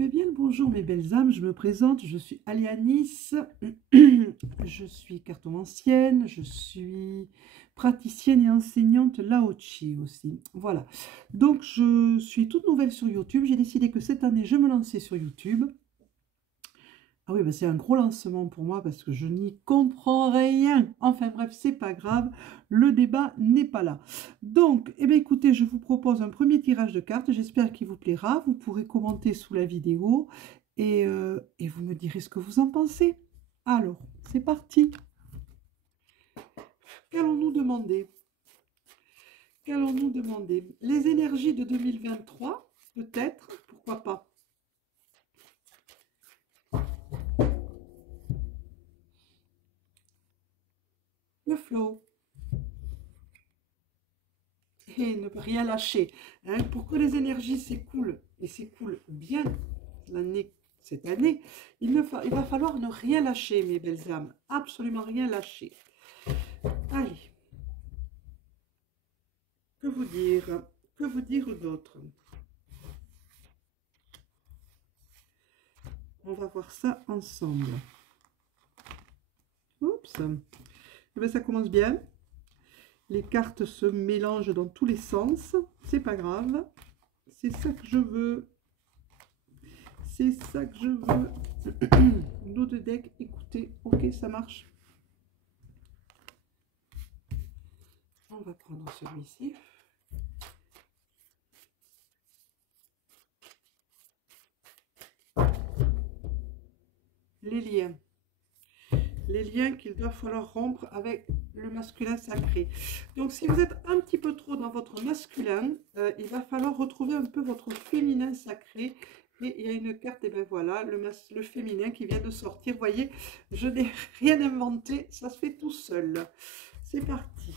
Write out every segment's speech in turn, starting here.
Eh bien le bonjour mes belles âmes, je me présente, je suis Alianis, je suis cartomancienne, je suis praticienne et enseignante Lao Chi aussi. Voilà, donc je suis toute nouvelle sur YouTube, j'ai décidé que cette année je me lançais sur YouTube. Ah oui, bah c'est un gros lancement pour moi parce que je n'y comprends rien. Enfin bref, c'est pas grave, le débat n'est pas là. Donc, eh bien, écoutez, je vous propose un premier tirage de cartes, j'espère qu'il vous plaira. Vous pourrez commenter sous la vidéo et vous me direz ce que vous en pensez. Alors, c'est parti. Qu'allons-nous demander? Qu'allons-nous demander? Les énergies de 2023, peut-être, pourquoi pas? Le flow. Et ne rien lâcher. Hein. Pour que les énergies s'écoulent, et s'écoulent bien cette année, il va falloir ne rien lâcher, mes belles âmes. Absolument rien lâcher. Allez. Que vous dire? Que vous dire d'autre? On va voir ça ensemble. Oups. Eh bien, ça commence bien. Les cartes se mélangent dans tous les sens. C'est pas grave. C'est ça que je veux. C'est ça que je veux. Dos de deck, écoutez. Ok, ça marche. On va prendre celui-ci. Les liens. Les liens qu'il doit falloir rompre avec le masculin sacré. Donc, si vous êtes un petit peu trop dans votre masculin, il va falloir retrouver un peu votre féminin sacré. Et il y a une carte, et ben voilà, le féminin qui vient de sortir. Vous voyez, je n'ai rien inventé, ça se fait tout seul. C'est parti.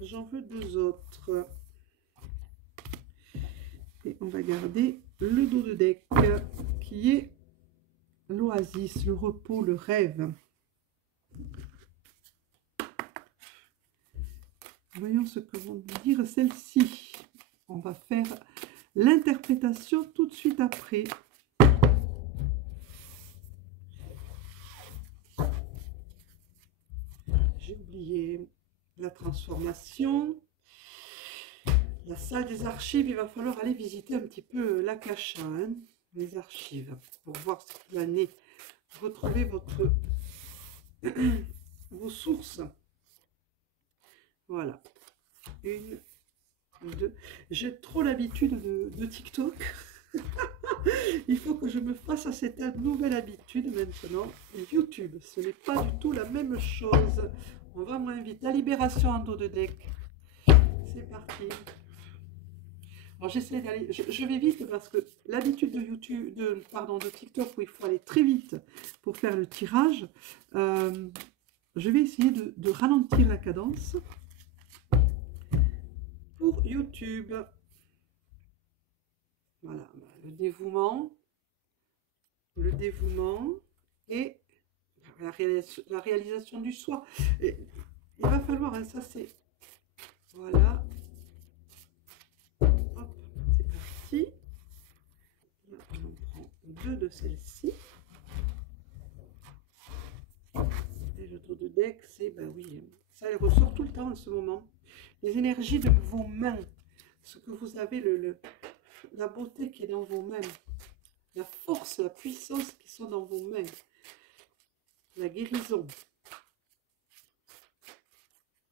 J'en veux deux autres. Et on va garder le dos de deck qui est l'oasis, le repos, le rêve. Voyons ce que vont dire celles-ci. On va faire l'interprétation tout de suite après. J'ai oublié la transformation. La salle des archives, il va falloir aller visiter un petit peu l'Akasha, hein, les archives, pour voir ce qu'il en est. Retrouver vos sources. Voilà. Une, deux. J'ai trop l'habitude de TikTok. Il faut que je me fasse à cette nouvelle habitude maintenant. YouTube, ce n'est pas du tout la même chose. On va moins vite. La libération en dos de deck. C'est parti. Alors j'essaie d'aller, je vais vite parce que l'habitude de YouTube, de TikTok où il faut aller très vite pour faire le tirage, je vais essayer de ralentir la cadence pour YouTube. Voilà, le dévouement et la réalisation du soi. Et il va falloir, hein, ça c'est, voilà. Hop, c'est parti. Là, on en prend deux de celles-ci. Et le dos de deck, c'est, ben oui, ça elle ressort tout le temps en ce moment. Les énergies de vos mains, ce que vous avez, la beauté qui est dans vos mains, la force, la puissance qui sont dans vos mains, la guérison.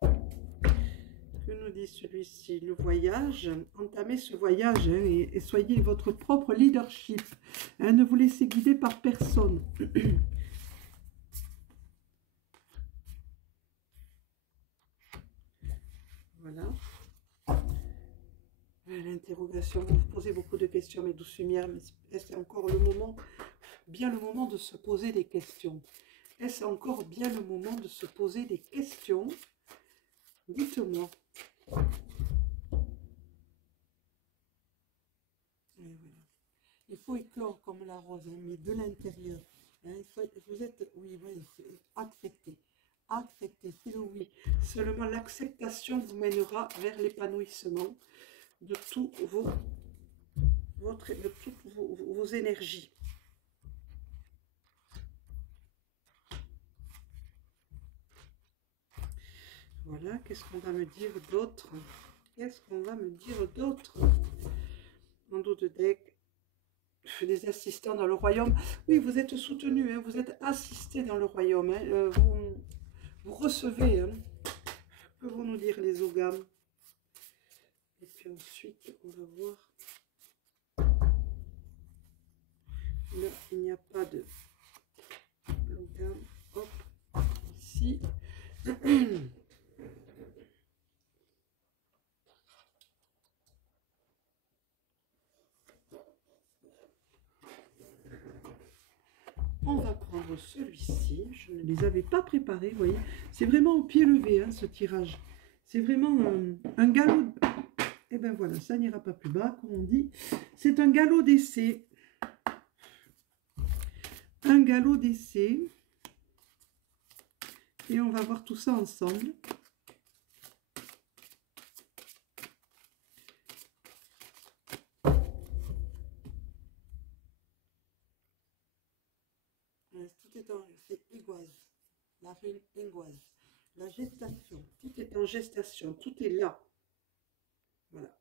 Que nous dit celui-ci? Le voyage. Entamez ce voyage, hein, et soyez votre propre leadership. Hein, ne vous laissez guider par personne. Voilà. L'interrogation, vous posez beaucoup de questions, mes douces lumières, mais est-ce encore le moment, bien le moment de se poser des questions? Est-ce encore bien le moment de se poser des questions? Dites-moi. Voilà. Il faut éclore comme la rose, hein, mais de l'intérieur. Hein, vous êtes, oui, acceptez. Acceptez, c'est le oui. Seulement l'acceptation vous mènera vers l'épanouissement de tous vos toutes vos énergies. Voilà, qu'est-ce qu'on va me dire d'autre? Qu'est-ce qu'on va me dire d'autre? En dos de deck, des assistants dans le royaume. Oui, vous êtes soutenu, hein, vous êtes assisté dans le royaume. Hein, vous recevez. Hein. Que vont nous dire les ogames? Et puis ensuite, on va voir. Là, il n'y a pas de logam. Hop, ici. On va prendre celui-ci. Je ne les avais pas préparés, vous voyez. C'est vraiment au pied levé, hein, ce tirage. C'est vraiment un galop. Et ben voilà, ça n'ira pas plus bas, comme on dit. C'est un galop d'essai. Un galop d'essai. Et on va voir tout ça ensemble. C'est Égoise, la reine Égoise, la gestation, tout est en gestation, tout est là. Voilà.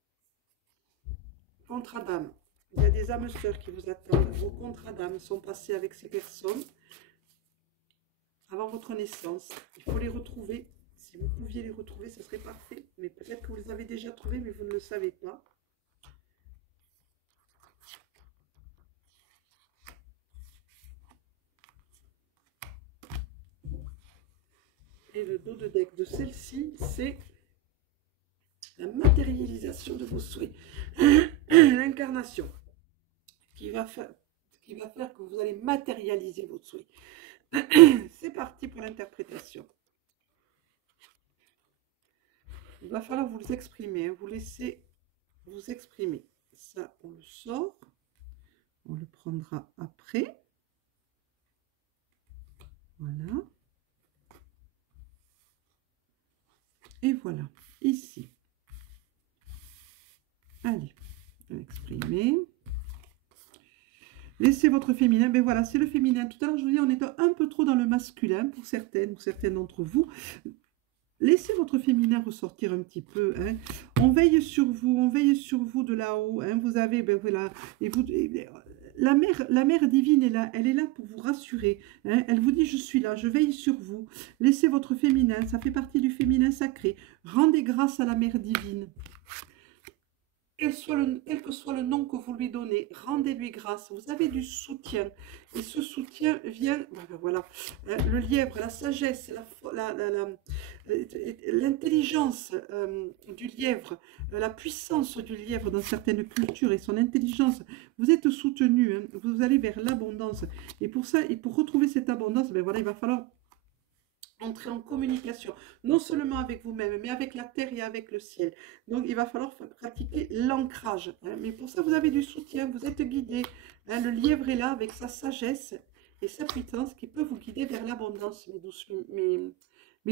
Contrat d'âme, il y a des âmes sœurs qui vous attendent. Vos contrats d'âme sont passés avec ces personnes avant votre naissance. Il faut les retrouver. Si vous pouviez les retrouver, ce serait parfait. Mais peut-être que vous les avez déjà trouvés, mais vous ne le savez pas. Et le dos de deck de celle-ci, c'est la matérialisation de vos souhaits. L'incarnation qui va faire que vous allez matérialiser vos souhaits. C'est parti pour l'interprétation. Il va falloir vous exprimer, hein, vous laisser vous exprimer. Ça, on le sort. On le prendra après. Voilà. Et voilà, ici. Allez, exprimer. Laissez votre féminin. Ben voilà, c'est le féminin. Tout à l'heure, je vous dis, on est un peu trop dans le masculin pour certaines ou certains d'entre vous. Laissez votre féminin ressortir un petit peu. Hein. On veille sur vous de là-haut. Hein. Vous avez, ben voilà, et vous, la mère divine est là. Elle est là pour vous rassurer. Hein. Elle vous dit, je suis là, je veille sur vous. Laissez votre féminin, ça fait partie du féminin sacré. Rendez grâce à la mère divine. Quel que soit le nom que vous lui donnez, rendez-lui grâce. Vous avez du soutien. Et ce soutien vient, voilà, le lièvre, la sagesse, l'intelligence du lièvre, la puissance du lièvre dans certaines cultures et son intelligence. Vous êtes soutenu, hein, vous allez vers l'abondance. Et pour ça, et pour retrouver cette abondance, ben voilà, il va falloir entrer en communication, non seulement avec vous-même, mais avec la terre et avec le ciel. Donc, il va falloir pratiquer l'ancrage. Hein. Mais pour ça, vous avez du soutien, vous êtes guidé. Hein. Le lièvre est là avec sa sagesse et sa puissance qui peut vous guider vers l'abondance, mes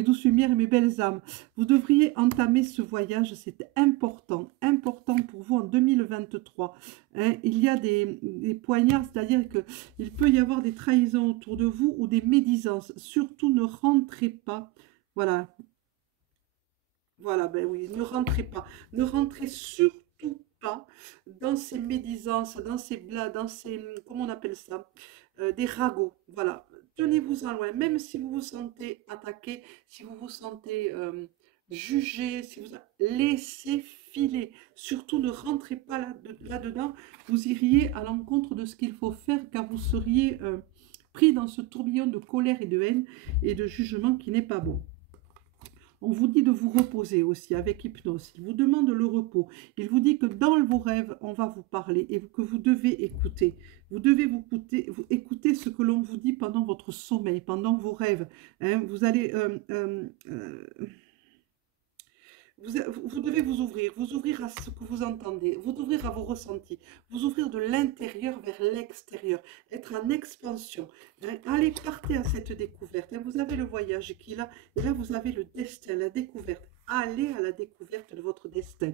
douces lumières et mes belles âmes. Vous devriez entamer ce voyage, c'est important, important pour vous en 2023. Hein. Il y a des poignards, c'est-à-dire qu'il peut y avoir des trahisons autour de vous ou des médisances. Surtout, ne rentrez pas. Voilà. Voilà, ben oui, ne rentrez pas. Ne rentrez surtout pas dans ces médisances, dans ces comment on appelle ça, des ragots. Voilà. Tenez-vous en loin, même si vous vous sentez attaqué, si vous vous sentez jugé, laissez filer. Surtout ne rentrez pas là-dedans. Vous iriez à l'encontre de ce qu'il faut faire, car vous seriez pris dans ce tourbillon de colère et de haine et de jugement qui n'est pas bon. On vous dit de vous reposer aussi avec hypnose. Il vous demande le repos. Il vous dit que dans vos rêves, on va vous parler et que vous devez écouter. Vous devez écouter ce que l'on vous dit pendant votre sommeil, pendant vos rêves. Hein, vous allez... vous devez vous ouvrir à ce que vous entendez, vous ouvrir à vos ressentis, vous ouvrir de l'intérieur vers l'extérieur, être en expansion. Allez, partez à cette découverte. Vous avez le voyage qui est là, et là vous avez le destin, la découverte. Allez à la découverte de votre destin.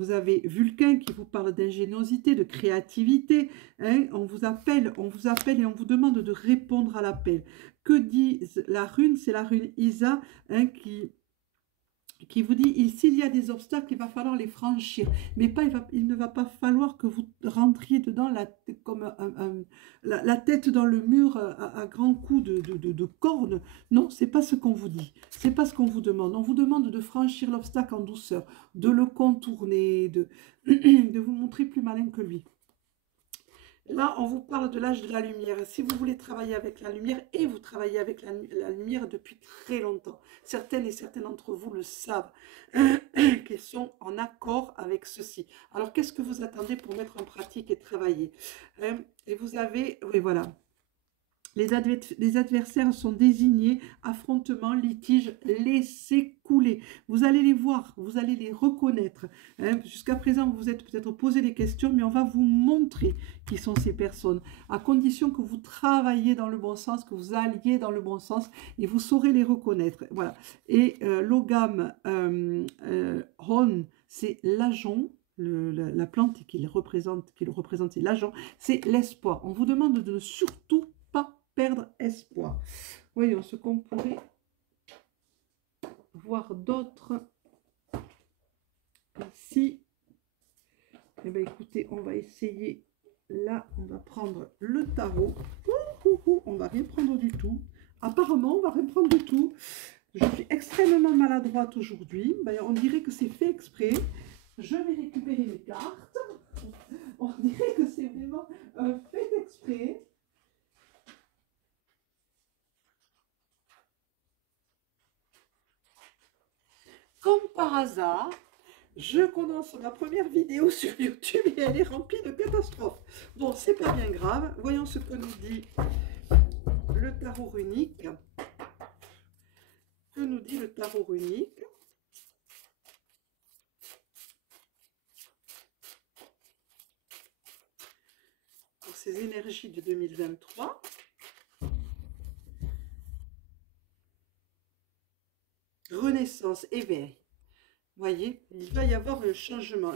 vous avez Vulcain qui vous parle d'ingéniosité, de créativité. Hein, on vous appelle et on vous demande de répondre à l'appel. Que dit la rune? C'est la rune Isa, hein, qui vous dit, s'il y a des obstacles, il va falloir les franchir. Mais pas, il ne va pas falloir que vous rentriez dedans comme la tête dans le mur à grands coups de cornes. Non, c'est pas ce qu'on vous dit. C'est pas ce qu'on vous demande. On vous demande de franchir l'obstacle en douceur, de le contourner, de vous montrer plus malin que lui. Là, on vous parle de l'âge de la lumière. Si vous voulez travailler avec la lumière, et vous travaillez avec la lumière depuis très longtemps, certaines et certains d'entre vous le savent, qu'ils sont en accord avec ceci. Alors, qu'est-ce que vous attendez pour mettre en pratique et travailler? Et vous avez, oui, voilà. Les adversaires sont désignés, affrontements, litiges, laissez couler. Vous allez les voir, vous allez les reconnaître. Hein. Jusqu'à présent, vous vous êtes peut-être posé des questions, mais on va vous montrer qui sont ces personnes, à condition que vous travailliez dans le bon sens, que vous alliez dans le bon sens, et vous saurez les reconnaître. Voilà. Et l'ogame Hon, c'est l'ajon. La plante qu'il représente, c'est l'ajon, c'est l'espoir. On vous demande de ne surtout pas perdre espoir. Voyons ce qu'on pourrait voir d'autre ici. Eh bien, écoutez, on va essayer. Là, on va prendre le tarot. On va rien prendre du tout. Apparemment, on va rien prendre du tout. Je suis extrêmement maladroite aujourd'hui. Ben, on dirait que c'est fait exprès. Je vais récupérer les cartes. On dirait que c'est vraiment fait exprès. Comme par hasard, je commence ma première vidéo sur YouTube et elle est remplie de catastrophes. Bon, c'est pas bien grave. Voyons ce que nous dit le tarot runique. Que nous dit le tarot runique? Pour ces énergies de 2023. Renaissance, éveil. Voyez, il va y avoir un changement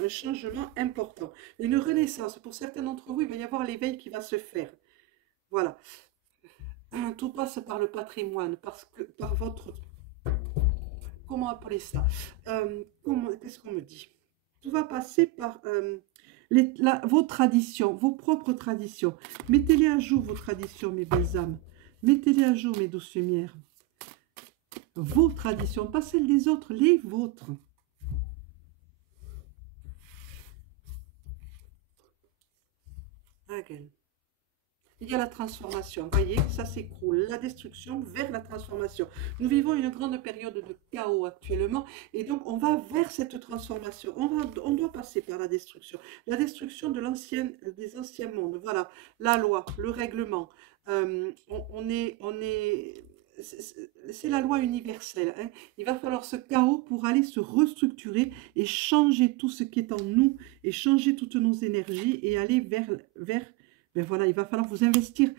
important. Une renaissance, pour certains d'entre vous, il va y avoir l'éveil qui va se faire. Voilà. Tout passe par le patrimoine, par votre... Comment appeler ça? Qu'est-ce qu'on me dit? Tout va passer par vos traditions, vos propres traditions. Mettez-les à jour, vos traditions, mes belles âmes. Mettez-les à jour, mes douces lumières. Vos traditions, pas celles des autres, les vôtres. Again. Il y a la transformation, voyez, ça s'écroule, la destruction vers la transformation. Nous vivons une grande période de chaos actuellement, et donc on va vers cette transformation. On doit passer par la destruction des anciens mondes. Voilà, la loi, le règlement. C'est la loi universelle. Hein. Il va falloir ce chaos pour aller se restructurer et changer tout ce qui est en nous, et changer toutes nos énergies, et aller vers ben voilà, il va falloir vous investir.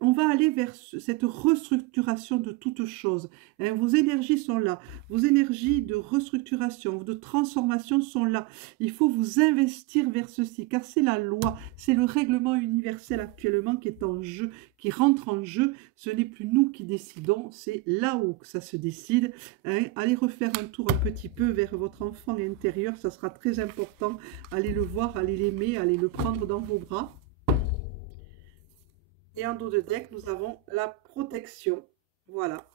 On va aller vers cette restructuration de toutes choses. Hein. Vos énergies sont là. Vos énergies de restructuration, de transformation sont là. Il faut vous investir vers ceci, car c'est la loi, c'est le règlement universel actuellement qui est en jeu, qui rentre en jeu. Ce n'est plus nous qui décidons, c'est là-haut que ça se décide. Hein. Allez refaire un tour un petit peu vers votre enfant intérieur, ça sera très important. Allez le voir, allez l'aimer, allez le prendre dans vos bras. Et en dos de deck, nous avons la protection. Voilà.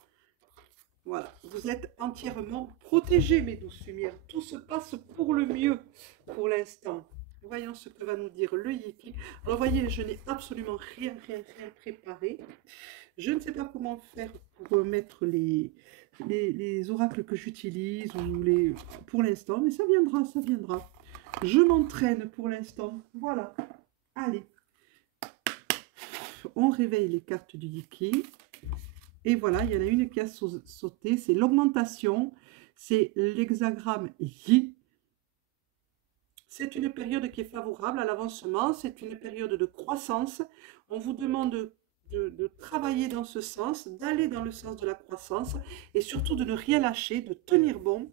Voilà. Vous êtes entièrement protégés, mes douces lumières. Tout se passe pour le mieux pour l'instant. Voyons ce que va nous dire le Yiki. Alors, voyez, je n'ai absolument rien préparé. Je ne sais pas comment faire pour mettre les oracles que j'utilise pour l'instant, mais ça viendra, ça viendra. Je m'entraîne pour l'instant. Voilà. Allez. On réveille les cartes du Yiki. Et voilà, il y en a une qui a sauté. C'est l'augmentation. C'est l'hexagramme Yi. C'est une période qui est favorable à l'avancement. C'est une période de croissance. On vous demande de travailler dans ce sens, d'aller dans le sens de la croissance. Et surtout de ne rien lâcher, de tenir bon.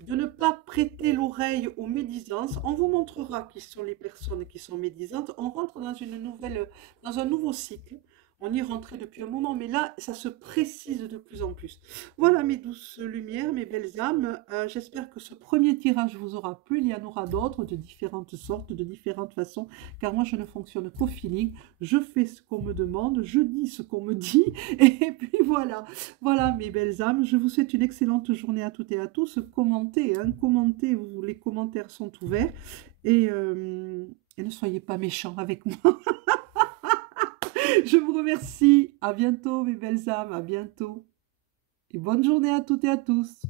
de ne pas prêter l'oreille aux médisances. On vous montrera qui sont les personnes qui sont médisantes. On rentre dans un nouveau cycle. On y rentrait depuis un moment, mais là, ça se précise de plus en plus. Voilà mes douces lumières, mes belles âmes. J'espère que ce premier tirage vous aura plu. Il y en aura d'autres de différentes sortes, de différentes façons, car moi, je ne fonctionne qu'au feeling. Je fais ce qu'on me demande, je dis ce qu'on me dit, et puis voilà. Voilà mes belles âmes, je vous souhaite une excellente journée à toutes et à tous. Commentez, hein, commentez, les commentaires sont ouverts. Et ne soyez pas méchants avec moi. Je vous remercie. À bientôt mes belles âmes, à bientôt. Et bonne journée à toutes et à tous.